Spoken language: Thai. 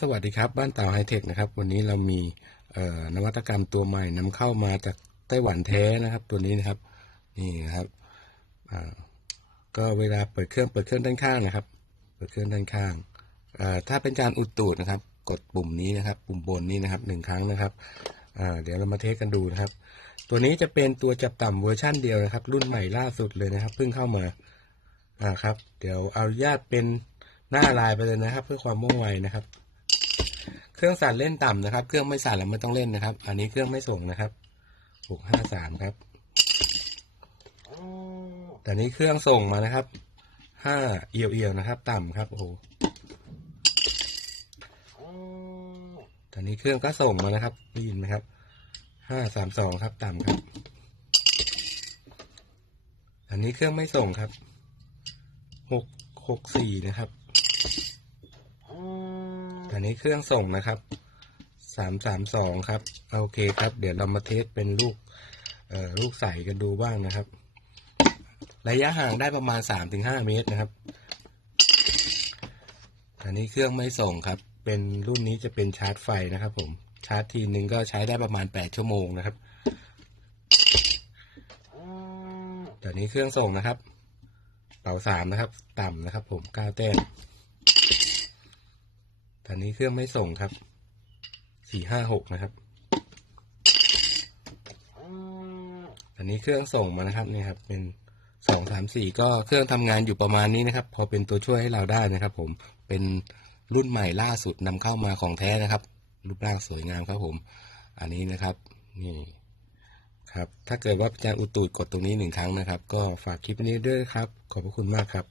สวัสดีครับ บ้านเต่าไฮเทคนะครับ วันนี้เรามีนวัตกรรมตัวใหม่นำเข้ามาจากไต้หวันแท้นะครับ ตัวนี้นะครับ นี่นะครับก็เวลาเปิดเครื่องเปิดเครื่องด้านข้างนะครับ เปิดเครื่องด้านข้างถ้าเป็นการอุดตูดนะครับ กดปุ่มนี้นะครับ ปุ่มบนนี้นะครับหนึ่งครั้งนะครับเดี๋ยวเรามาเทสกันดูนะครับ ตัวนี้จะเป็นตัวจับต่ำเวอร์ชั่นเดียวนะครับ รุ่นใหม่ล่าสุดเลยนะครับเพิ่งเข้ามาครับ เดี๋ยวเอาญาตเป็นหน้าลายไปเลยนะครับ เพื่อความว่องไวนะครับ เครื่องสั่นเล่นต่ำนะครับ เครื่องไม่สั่นแล้วไม่ต้องเล่นนะครับ อันนี้เครื่องไม่ส่งนะครับหกห้าสามครับ แต่นี้เครื่องส่งมานะครับห้าเอียวเอียวนะครับ ต่ำครับโอ้โหตอนนี้เครื่องก็ส่งมานะครับได้ยินไหมครับห้าสามสองครับ ต่ำครับ อันนี้เครื่องไม่ส่งครับหกหกสี่นะครับ นนี้เครื่องส่งนะครับสามสามสองครับโอเคครับ เดี๋ยวเรามาเทสเป็นลูกลูกใสกันดูบ้างนะครับ ระยะห่างได้ประมาณสามถึงห้าเมตรนะครับ อันนี้เครื่องไม่ส่งครับ เป็นรุ่นนี้จะเป็นชาร์จไฟนะครับ ผมชาร์จทีนึงก็ใช้ได้ประมาณแปดชั่วโมงนะครับตอนนี้เครื่องส่งนะครับเป่าสามนะครับ ต่ำนะครับ ผมเก้าแต้ม ตอนนี้เครื่องไม่ส่งครับ สี่ห้าหกนะครับ ตอนนี้เครื่องส่งมานะครับนี่ครับ เป็นสองสามสี่ก็เครื่องทำงานอยู่ประมาณนี้นะครับ พอเป็นตัวช่วยให้เราได้นะครับ ผม เป็นรุ่นใหม่ล่าสุดนำเข้ามาของแท้นะครับ รูปร่างสวยงามครับผม อันนี้นะครับนี่ครับ ถ้าเกิดว่าอาจารย์อุตูดกดตรงนี้หนึ่งครั้งนะครับ ก็ฝากคลิปนี้ด้วยครับ ขอบพระคุณมากครับ